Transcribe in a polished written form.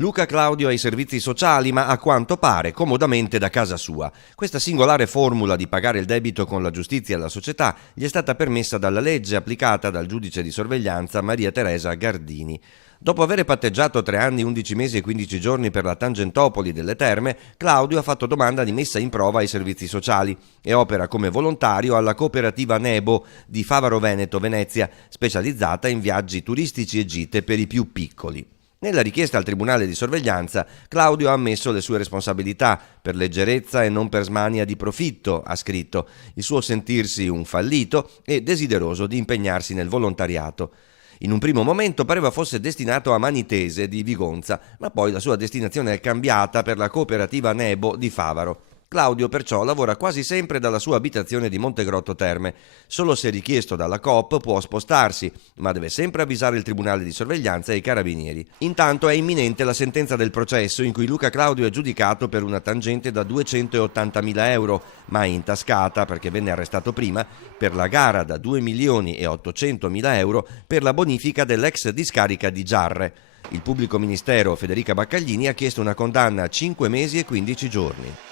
Luca Claudio ai servizi sociali, ma a quanto pare comodamente da casa sua. Questa singolare formula di pagare il debito con la giustizia e la società gli è stata permessa dalla legge applicata dal giudice di sorveglianza Maria Teresa Gardini. Dopo aver patteggiato 3 anni, 11 mesi e 15 giorni per la Tangentopoli delle Terme, Claudio ha fatto domanda di messa in prova ai servizi sociali e opera come volontario alla cooperativa Nebo di Favaro Veneto, Venezia, specializzata in viaggi turistici e gite per i più piccoli. Nella richiesta al Tribunale di sorveglianza, Claudio ha ammesso le sue responsabilità per leggerezza e non per smania di profitto, ha scritto, il suo sentirsi un fallito e desideroso di impegnarsi nel volontariato. In un primo momento pareva fosse destinato a Manitese di Vigonza, ma poi la sua destinazione è cambiata per la cooperativa Nebo di Favaro. Claudio perciò lavora quasi sempre dalla sua abitazione di Montegrotto Terme. Solo se richiesto dalla Coop può spostarsi, ma deve sempre avvisare il Tribunale di sorveglianza e i Carabinieri. Intanto è imminente la sentenza del processo in cui Luca Claudio è giudicato per una tangente da 280.000 euro, mai intascata perché venne arrestato prima, per la gara da 2.800.000 euro per la bonifica dell'ex discarica di Giarre. Il pubblico ministero Federica Baccaglini ha chiesto una condanna a 5 mesi e 15 giorni.